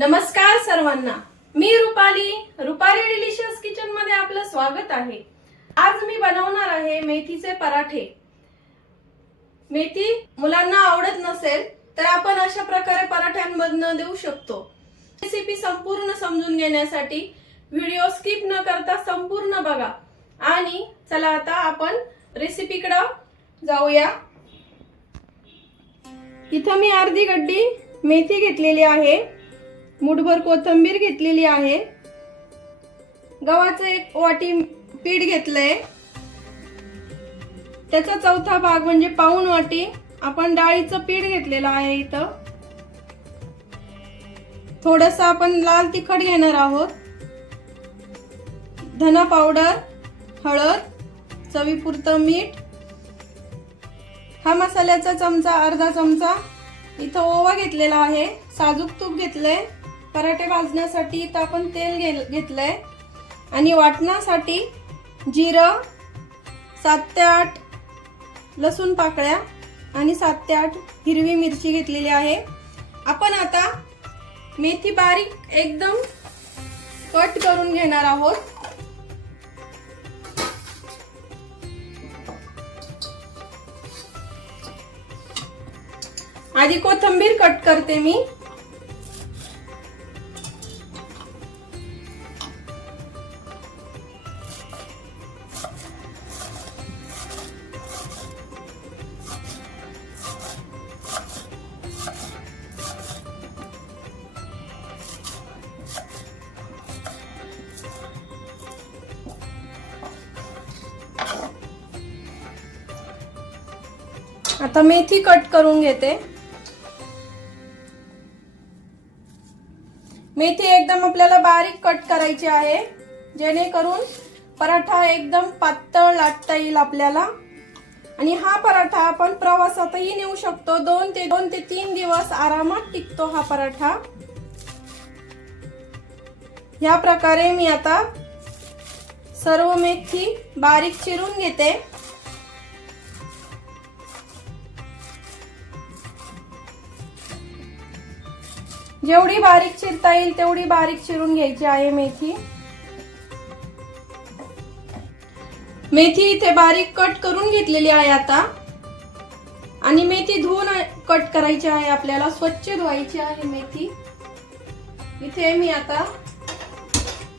नमस्कार सर्वांना. मी रुपाली. रुपाली डिलिशियस किचनमध्ये आपलं स्वागत आहे. आज मी बनवणार आहे मेथीचे पराठे. मेथी मुलांना आवडत नसेल तर आपण अशा प्रकारे पराठ्यांमधनं देऊ शकतो. रेसिपी संपूर्ण समजून घेण्यासाठी व्हिडिओ स्किप न करता संपूर्ण बघा. आणि चला आता आपण रेसिपीकडं जाऊया. इथं मी अर्धी गड्डी मेथी घेतलेली आहे. मुठभर कोथिंबीर घेतलेली आहे. गव्हाचं एक वाटी पीठ घेतलंय. त्याचा चौथा भाग म्हणजे पाऊण वाटी. आपण डाळीचं पीठ घेतलेलं आहे इथं. थोडस आपण लाल तिखट घेणार आहोत. धना पावडर हळद चवीपुरतं मीठ. हा मसाल्याचा चमचा अर्धा चमचा. इथं ओवा घेतलेला आहे. साजूक तूप घेतलंय. पराठे भाजण्यासाठी इथं आपण तेल घे घेतलंय. आणि वाटण्यासाठी जिरं सात ते आठ लसूण पाकळ्या आणि सात ते आठ हिरवी मिरची घेतलेली आहे. आपण आता मेथी बारीक एकदम कट करून घेणार आहोत. आधी कोथंबीर कट करते मी. आता मेथी कट करून घेते. मेथी एकदम आपल्याला बारीक कट करायची आहे. जेणेकरून पराठा एकदम पातळ लाटता येईल आपल्याला. आणि हा पराठा आपण प्रवासातही नेऊ शकतो. दोन ते दोन ते तीन दिवस आरामात टिकतो हा पराठा. या प्रकारे मी आता सर्व मेथी बारीक चिरून घेते. जेवढी बारीक चिरता येईल तेवढी बारीक चिरून घ्यायची आहे मेथी. मेथी इथे बारीक कट करून घेतलेली आहे आता. आणि मेथी धुवून कट करायची आहे आपल्याला. स्वच्छ धुवायची आहे मेथी. इथे मी आता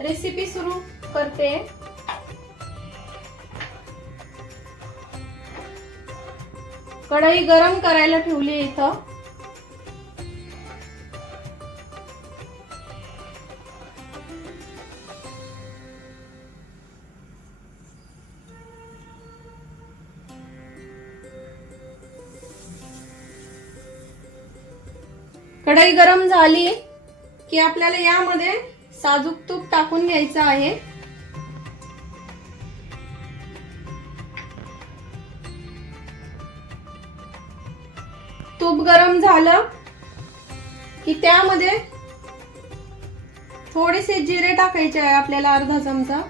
रेसिपी सुरू करते. कढई गरम करायला ठेवली इथं. कढई गरम झाली की आपल्याला यामध्ये साजूक तूप टाकून घ्यायचं आहे. तूप गरम झालं की त्यामध्ये थोडेसे जिरे टाकायचे आहे आपल्याला अर्धा चमचा.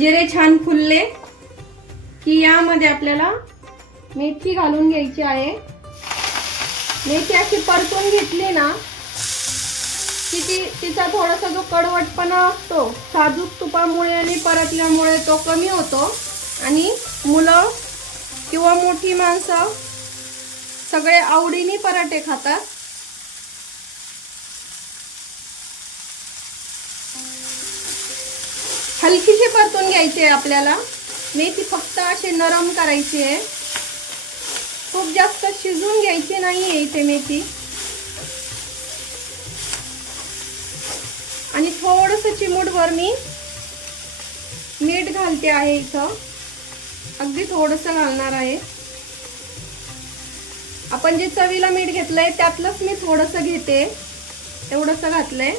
जिरे छान फुलले की यामध्ये आपल्याला मेथी घालून घ्यायची आहे. मेथी अशी परतून घेतली ना की ती तिचा थोडासा जो कडवटपणा असतो साजूक तुपामुळे आणि परतल्यामुळे तो कमी होतो. आणि मुलं किंवा मोठी माणसं सगळे आवडीने पराठे खातात. हलकीशी परतून घ्यायची आहे आपल्याला. मेथी फक्त अशी नरम करायची आहे. खूप जास्त शिजून घ्यायची नाही आहे इथे मेथी. आणि थोडस चिमूटभर मी मीठ घालते आहे इथं. अगदी थोडस घालणार आहे. आपण जे चवीला मीठ घेतलंय त्यातलंच मी थोडस घेते. एवढंसं घातलंय.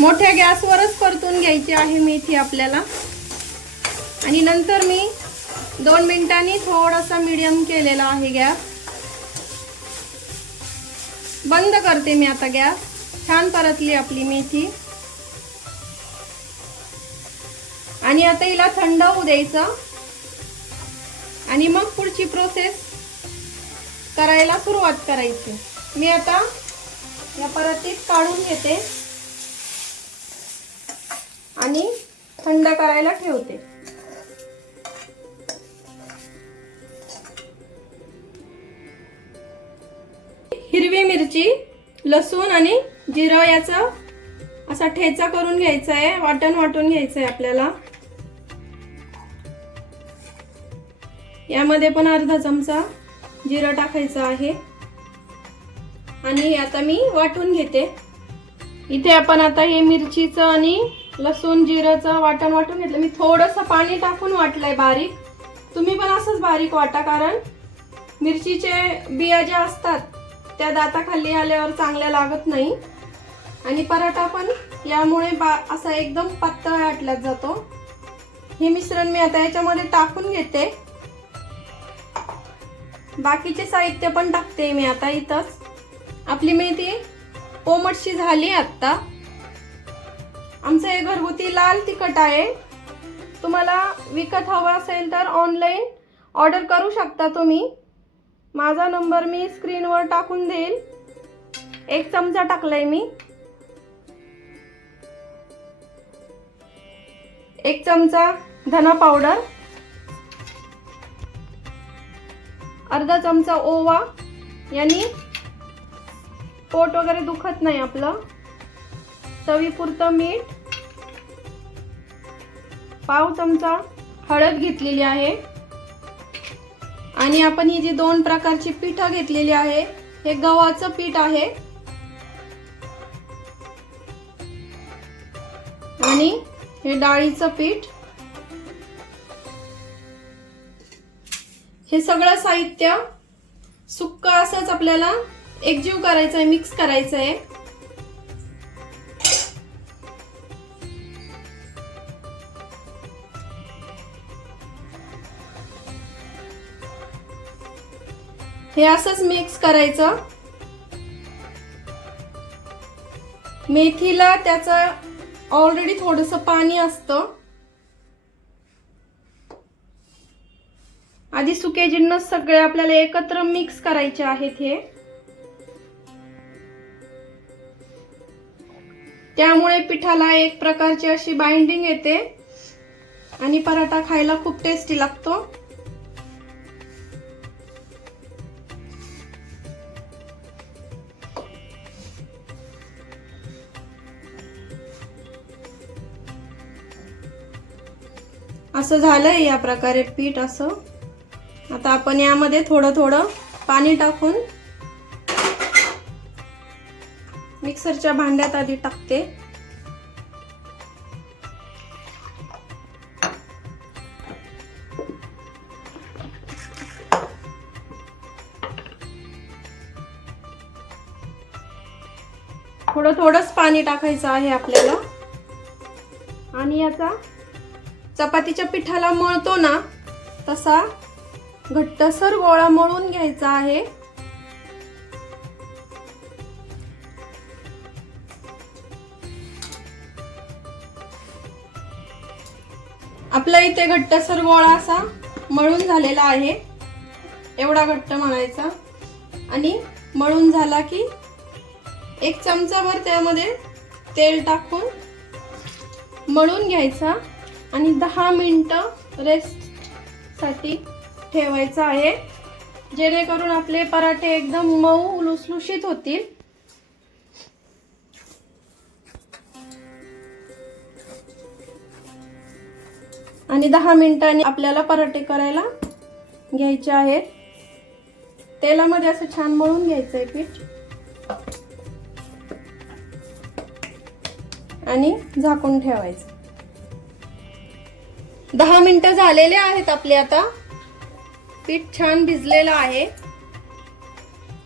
मोठ्या गॅसवरच परतून घ्यायची आहे मेथी आपल्याला. आणि नंतर मी दोन मिनिटांनी थोडासा मीडियम केलेला आहे गॅस. बंद करते मी आता गॅस. छान परतली आपली मेथी. आणि आता हिला थंड होऊ द्यायचं. आणि मग पुढची प्रोसेस करायला सुरुवात करायची. मी आता या परतीत काढून घेते. आणि थंड करायला ठेवते. हिरवी मिरची लसूण आणि जिरं याचा असा ठेचा करून घ्यायचा आहे वाटण वाटून घ्यायचं आहे आपल्याला. यामध्ये पण अर्धा चमचा जिरं टाकायचं आहे. आणि आता मी वाटून घेते. इथे आपण आता हे मिरचीचं आणि लसूण जिरंचं वाटण वाटून घेतलं. मी थोडंसं पाणी टाकून वाटलंय बारीक. तुम्ही पण असंच बारीक वाटा कारण मिरचीचे बिया ज्या असतात त्या दाताखाली आल्यावर चांगल्या लागत नाही. आणि पराठा पण यामुळे बा असा एकदम पातळ वाटल्यात जातो. हे मिश्रण मी आता याच्यामध्ये टाकून घेते. बाकीचे साहित्य पण टाकते मी आता इथंच. आपली मेथी कोमटशी झाली आत्ता. आमचं हे घरगुती लाल तिखट आहे. तुम्हाला विकत हवं असेल तर ऑनलाईन ऑर्डर करू शकता तुम्ही. माझा नंबर मी स्क्रीनवर टाकून देईल. एक चमचा टाकलाय मी. एक चमचा धना पावडर अर्धा चमचा ओवा. यांनी पोट वगैरे दुखत नाही आपलं. चवीपुरतं मीठ पाव चमचा हळद घेतलेली आहे. आणि आपण ही जी दोन प्रकारची पिठं घेतलेली आहे हे गव्हाचं पीठ आहे. आणि हे डाळीचं पीठ. हे सगळं साहित्य सुक्क असंच आपल्याला एकजीव करायचं आहे मिक्स करायचं आहे हे असंच मिक्स करायचं. मेथीला त्याचं ऑलरेडी थोडंसं पाणी असतं. आधी सुके जिन्नस सगळे आपल्याला एकत्र मिक्स करायचे आहेत हे. त्यामुळे पिठाला एक प्रकारची अशी बाइंडिंग येते. आणि पराठा खायला खूप टेस्टी लागतो. असं झालंय या प्रकारे पीठ असं. आता आपण यामध्ये थोडं थोडं पाणी टाकून मिक्सरच्या भांड्यात आधी टाकते. थोडं थोडंच पाणी टाकायचं आहे आपल्याला. आणि याचा चपातीच्या पिठाला मळतो ना तसा घट्टसर गोळा मळून घ्यायचा आहे. आपला इथे घट्टसर गोळा असा मळून झालेला आहे. एवढा घट्ट मळायचा. आणि मळून झाला की एक चमचाभर त्यामध्ये तेल टाकून मळून घ्यायचा. आणि दहा मिनटं रेस्टसाठी ठेवायचं आहे. जेणेकरून आपले पराठे एकदम मऊ लुसलुशीत होतील. आणि दहा मिनिटांनी आपल्याला पराठे करायला घ्यायचे आहेत. तेलामध्ये असं छान मळून घ्यायचं आहे पीठ. आणि झाकून ठेवायचं. दहा मिनिटं झालेले आहेत आपले आता. पीठ छान भिजलेलं आहे.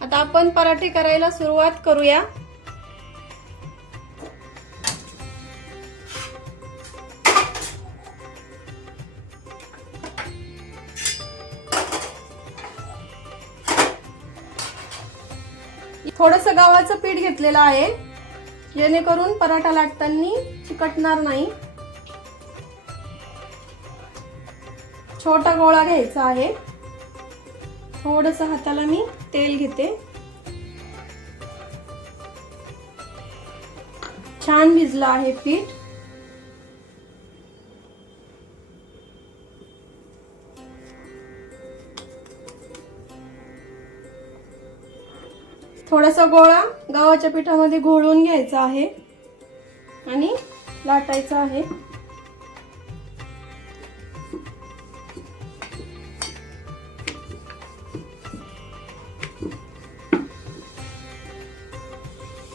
आता आपण पराठे करायला सुरुवात करूया. थोडस गव्हाचं पीठ घेतलेलं आहे. जेणेकरून पराठा लाटताना चिकटणार नाही. छोटा गोळा घ्यायचा आहे. थोडस हाताला मी तेल घेते. छान भिजलं आहे पीठ. थोडासा गोळा गव्हाच्या पिठामध्ये घोळून घ्यायचा आहे. आणि लाटायचा आहे.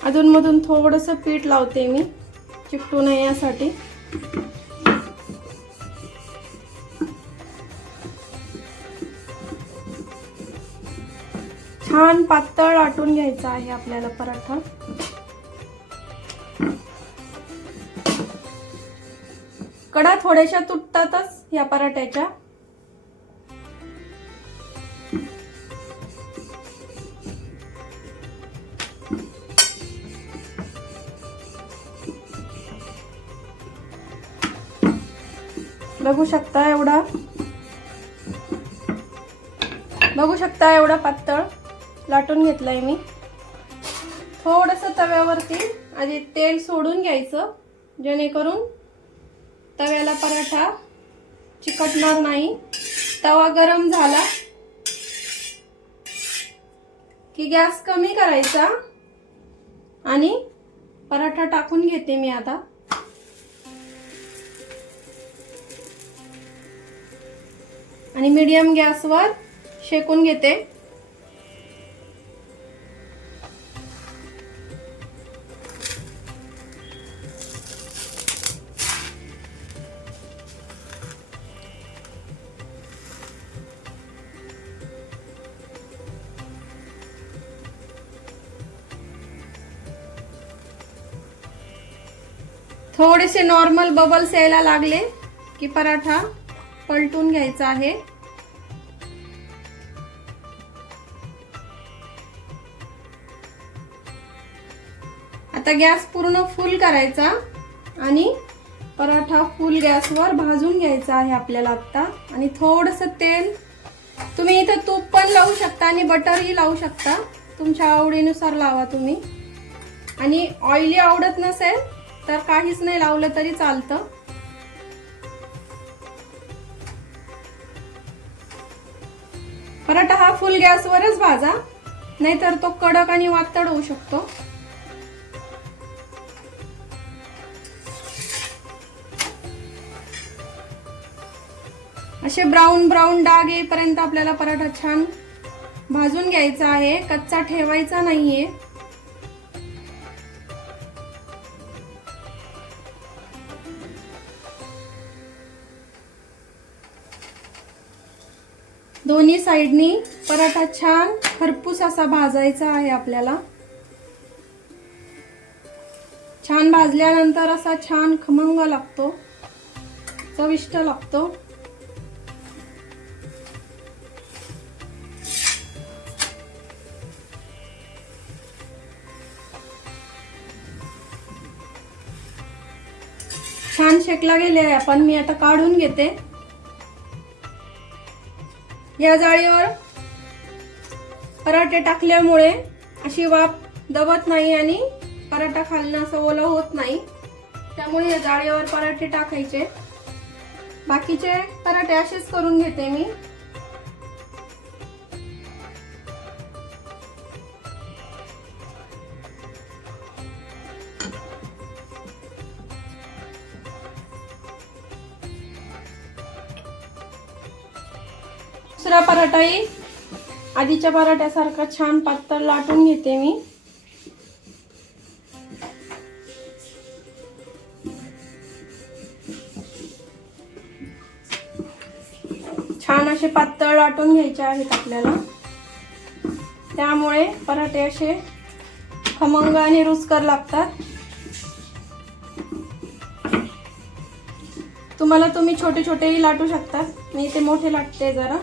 अधूनमधून थोडंसं पीठ लावते मी. चिकटू नये यासाठी. छान पातळ आटून घ्यायचा आहे आपल्याला पराठा. कडा थोड्याशा तुटतातच या पराठ्याच्या. बघू शकता एवढा. बघू शकता एवढा पातळ. लाटून घेतलाय मी. थोडस तव्यावरती आधी तेल सोडून घ्यायचं जेणेकरून तव्याला पराठा चिकटणार नाही. तवा गरम झाला की गॅस कमी करायचा आणि पराठा टाकून घेते मी आता. आणि मीडियम गॅसवर शेकून घेते. थोडेसे नॉर्मल बबल्स यायला लागले की पराठा पलटून घ्यायचा आहे. आता गॅस पूर्ण फुल करायचा आणि पराठा फुल गॅसवर भाजून घ्यायचा आहे आपल्याला आत्ता. आणि थोडंसं तेल तुम्ही इथं तूप पण लावू शकता आणि बटरही लावू शकता. तुमच्या आवडीनुसार लावा तुम्ही. आणि ऑइली आवडत नसेल तर काहीच नाही लावलं तरी चालतं. पराठा हा फुल गॅसवरच भाजा नाहीतर तो कडक आणि वातड होऊ शकतो. असे ब्राऊन ब्राऊन डाग येईपर्यंत आपल्याला पराठा छान भाजून घ्यायचा आहे. कच्चा ठेवायचा नाहीये. दोन्ही साईडनी पराठा छान खरपूस असा भाजायचा आहे आपल्याला. छान भाजल्यानंतर असा छान खमंग लागतो. चविष्ट लागतो. छान शेकला गेले आहे. आपण मी आता काढून घेते. या जाळीवर पराठे टाकल्यामुळे अशी वाफ दबत नाही आणि पराठा खालनं असं ओला होत नाही. त्यामुळे या जाळीवर पराठे टाकायचे. बाकीचे पराठे असेच करून घेते मी. पराठाही आधीच्या पराठ्यासारखा छान पातळ लाटून घेते मी. छान असे पातळ लाटून घ्यायचे आहेत आपल्याला. त्यामुळे पराठे असे खमंग आणि रुचकर लागतात. तुम्हाला तुम्ही छोटे छोटेही लाटू शकता. मी इथे मोठे लाटते जरा.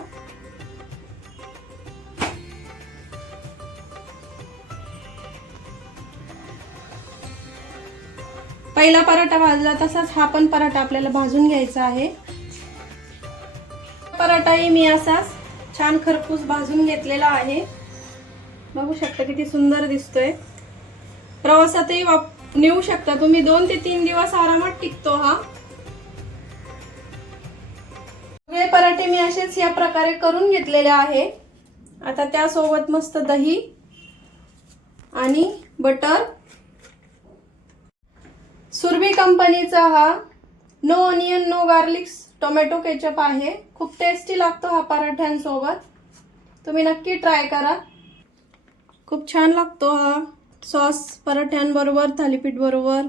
पहिला पराठा भाजला तसाच हा पण पराठा आपल्याला भाजून घ्यायचा आहे. पराठाही मी असाच छान खरपूस भाजून घेतलेला आहे. बघू शकता किती सुंदर दिसतोय. प्रवासातही वाप नेऊ शकता तुम्ही. दोन ते तीन दिवस आरामात टिकतो हा. सगळे पराठे मी असेच या प्रकारे करून घेतलेले आहे. आता त्यासोबत मस्त दही आणि बटर सुरभी कंपनीचा हा no onion no garlic tomato ketchup आहे. खूप टेस्टी लागतो हा पराठ्यांसोबत. तुम्ही नक्की ट्राय करा. खूप छान लागतो हा सॉस पराठ्यांबरोबर थालीपीठ बरोबर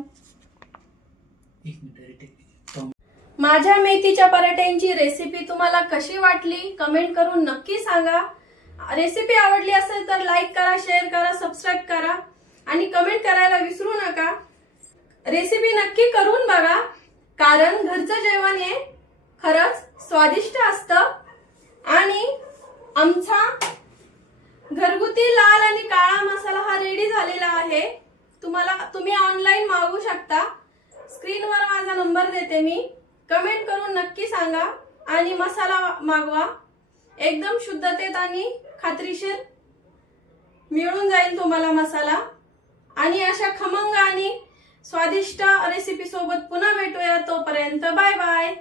एक मिनिट. अरे टेक माझ्या मेथीच्या पराठ्यांची रेसिपी तुम्हाला कशी वाटली कमेंट करून नक्की सांगा. रेसिपी आवडली असेल तर लाईक करा शेअर करा सबस्क्राईब करा. आणि कमेंट करायला विसरू नका. रेसिपी नक्की करून बघा. कारण घरचं जेवण हे खरंच स्वादिष्ट असतं. आणि आमचा घरगुती लाल आणि काळा मसाला हा रेडी झालेला आहे. तुम्हाला तुम्ही ऑनलाईन मागवू शकता. स्क्रीनवर माझा नंबर देते मी. कमेंट करून नक्की सांगा. आणि मसाला मागवा. एकदम शुद्धतेत आणि खात्रीशीर मिळून जाईल तुम्हाला मसाला. आणि अशा खमंग आणि स्वादिष्ट रेसिपी सोबत पुन्हा भेटूया. तोपर्यंत बाय बाय